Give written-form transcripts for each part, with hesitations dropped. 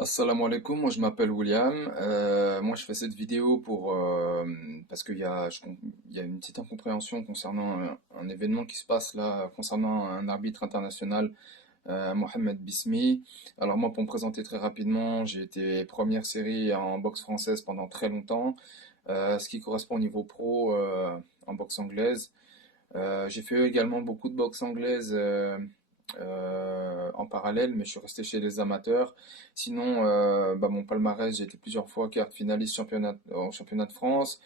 Assalamu alaikum, moi je m'appelle William. Moi je fais cette vidéo parce il y a une petite incompréhension concernant un événement qui se passe là concernant un arbitre international, Mohamed Bismi. Alors moi pour me présenter très rapidement, j'ai été première série en boxe française pendant très longtemps, ce qui correspond au niveau pro en boxe anglaise. J'ai fait également beaucoup de boxe anglaise en parallèle, mais je suis resté chez les amateurs. Sinon, mon palmarès, j'ai été plusieurs fois quart finaliste au championnat de France,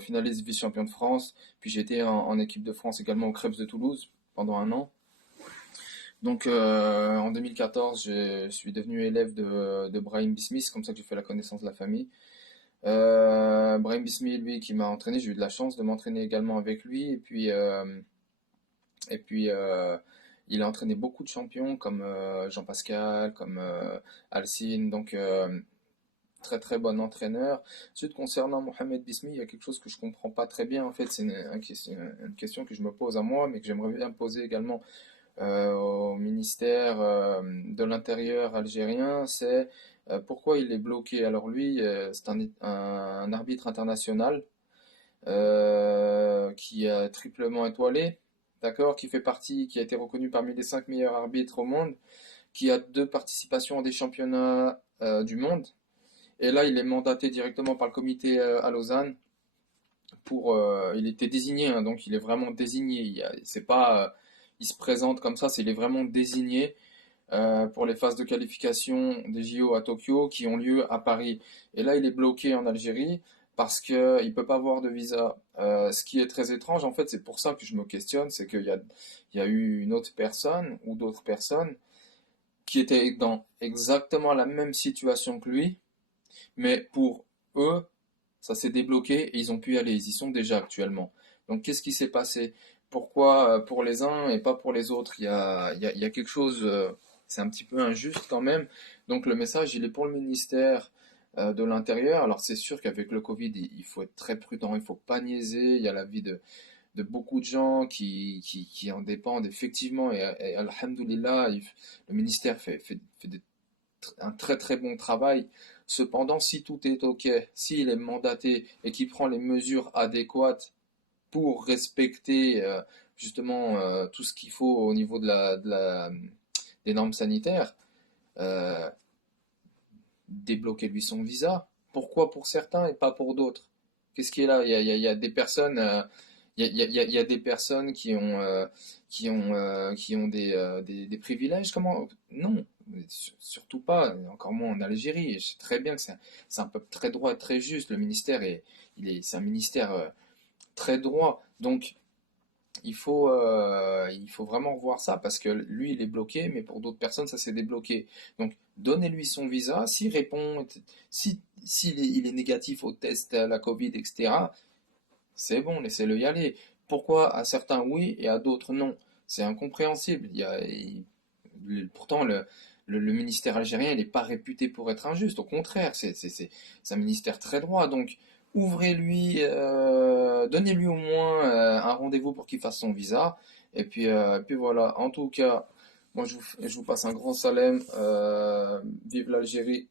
finaliste vice-champion de France, puis j'ai été en équipe de France également au Crêpes de Toulouse pendant un an. Donc en 2014, je suis devenu élève de Brahim Bismi, c'est comme ça que j'ai fait la connaissance de la famille. Brahim Bismi, lui, qui m'a entraîné, j'ai eu de la chance de m'entraîner également avec lui. Et puis, il a entraîné beaucoup de champions comme Jean-Pascal, comme Alcine, donc très très bon entraîneur. Ensuite, concernant Mohamed Bismi, il y a quelque chose que je comprends pas très bien. En fait, c'est une question que je me pose à moi, mais que j'aimerais bien poser également au ministère de l'Intérieur algérien. C'est pourquoi il est bloqué. Alors lui, c'est un arbitre international qui est triplement étoilé, d'accord, qui a été reconnu parmi les 5 meilleurs arbitres au monde, qui a 2 participations à des championnats du monde. Et là, il est mandaté directement par le comité à Lausanne il était désigné, hein, donc il est vraiment désigné. C'est pas, il se présente comme ça, il est vraiment désigné pour les phases de qualification des JO à Tokyo qui ont lieu à Paris. Et là, il est bloqué en Algérie parce qu'il ne peut pas avoir de visa. Ce qui est très étrange, en fait, c'est pour ça que je me questionne, c'est il y a eu une autre personne ou d'autres personnes qui étaient dans exactement la même situation que lui, mais pour eux, ça s'est débloqué et ils ont pu y aller. Ils y sont déjà actuellement. Donc, qu'est-ce qui s'est passé? Pourquoi pour les uns et pas pour les autres? Il y a quelque chose, c'est un petit peu injuste quand même. Donc, le message, il est pour le ministère de l'Intérieur. Alors, c'est sûr qu'avec le Covid, il faut être très prudent, il faut pas niaiser. Il y a la vie de beaucoup de gens qui en dépendent effectivement. Et alhamdoulilah, le ministère fait un très très bon travail. Cependant, si tout est OK, s'il est mandaté et qu'il prend les mesures adéquates pour respecter justement tout ce qu'il faut au niveau des normes sanitaires, euh, débloquer lui son visa. Pourquoi pour certains et pas pour d'autres? Qu'est-ce qui est là? Il y a des personnes, il y a des personnes qui ont des privilèges. Comment? Non, surtout pas. Encore moins en Algérie. Je sais très bien que c'est un peuple très droit, très juste. Le ministère c'est un ministère très droit. Donc il faut vraiment revoir ça parce que lui, il est bloqué, mais pour d'autres personnes, ça s'est débloqué. Donc, donnez-lui son visa. S'il répond, il est négatif au test à la Covid, etc., c'est bon, laissez-le y aller. Pourquoi à certains oui et à d'autres non? C'est incompréhensible. Pourtant, le ministère algérien, il n'est pas réputé pour être injuste. Au contraire, c'est un ministère très droit. Donc, ouvrez-lui, donnez-lui au moins un rendez-vous pour qu'il fasse son visa. Et puis voilà. En tout cas, moi, je vous passe un grand salem. Vive l'Algérie.